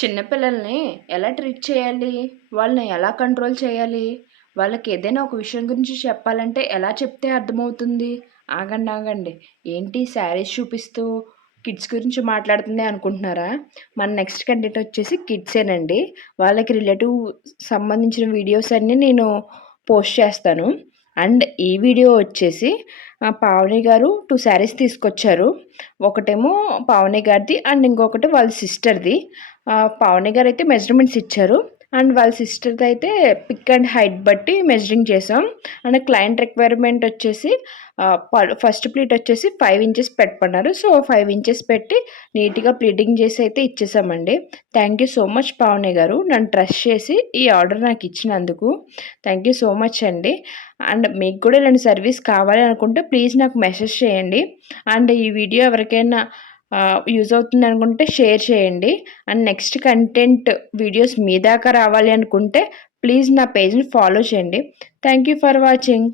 చిన్నపిల్లల్ని ఎలా ట్రీట్ చేయాలి? వాళ్ళని ఎలా కంట్రోల్ చేయాలి? వాళ్ళకి ఏదైనా ఒక విషయం గురించి చెప్పాలంటే ఎలా చెప్తే అర్థమవుతుంది? ఆగండి, ఆగండి. ఏంటి శారీస్ చూపిస్తూ కిడ్స్ గురించి మాట్లాడుతుంది అనుకుంటున్నారా? మన నెక్స్ట్ కంటెంట్ వచ్చేసి కిడ్సేనండి. వాళ్ళకి రిలేటివ్ సంబంధించిన వీడియోస్ అన్నీ నేను పోస్ట్ చేస్తాను. అండ్ ఈ వీడియో వచ్చేసి పావని గారు 2 శారీస్ తీసుకొచ్చారు. ఒకటేమో పావని గారిది అండ్ ఇంకొకటి వాళ్ళ సిస్టర్‌ది. పావని గారైతే మెజర్‌మెంట్స్ ఇచ్చారు. అండ్ వాళ్ళ సిస్టర్‌ది అయితే పిక్ అండ్ హైట్ బట్టి మెజరింగ్ చేసాం. అండ్ క్లయింట్ రిక్వైర్మెంట్ వచ్చేసి ఫస్ట్ ప్లీట్ వచ్చేసి 5 ఇంచెస్ పెట్టమన్నారు. సో 5 ఇంచెస్ పెట్టి నీట్‌గా ప్లీటింగ్ చేసి అయితే ఇచ్చేసామండి. Thank you so much Pavani గారు. నన్ను ట్రస్ట్ చేసి ఈ ఆర్డర్ నాకు ఇచ్చినందుకు. థ్యాంక్ యూ సో మచ్ అండి. అండ్ మీకు కూడా ఇలాంటి సర్వీస్ కావాలి అనుకుంటే ప్లీజ్ నాకు మెసేజ్ చేయండి. అండ్ ఈ వీడియో ఎవరికైనా యూజ్ అవుతుంది అనుకుంటే షేర్ చేయండి. అండ్ నెక్స్ట్ కంటెంట్ వీడియోస్ మీ దాకా రావాలి అనుకుంటే ప్లీజ్ నా పేజ్ని ఫాలో చేయండి. Thank you for watching.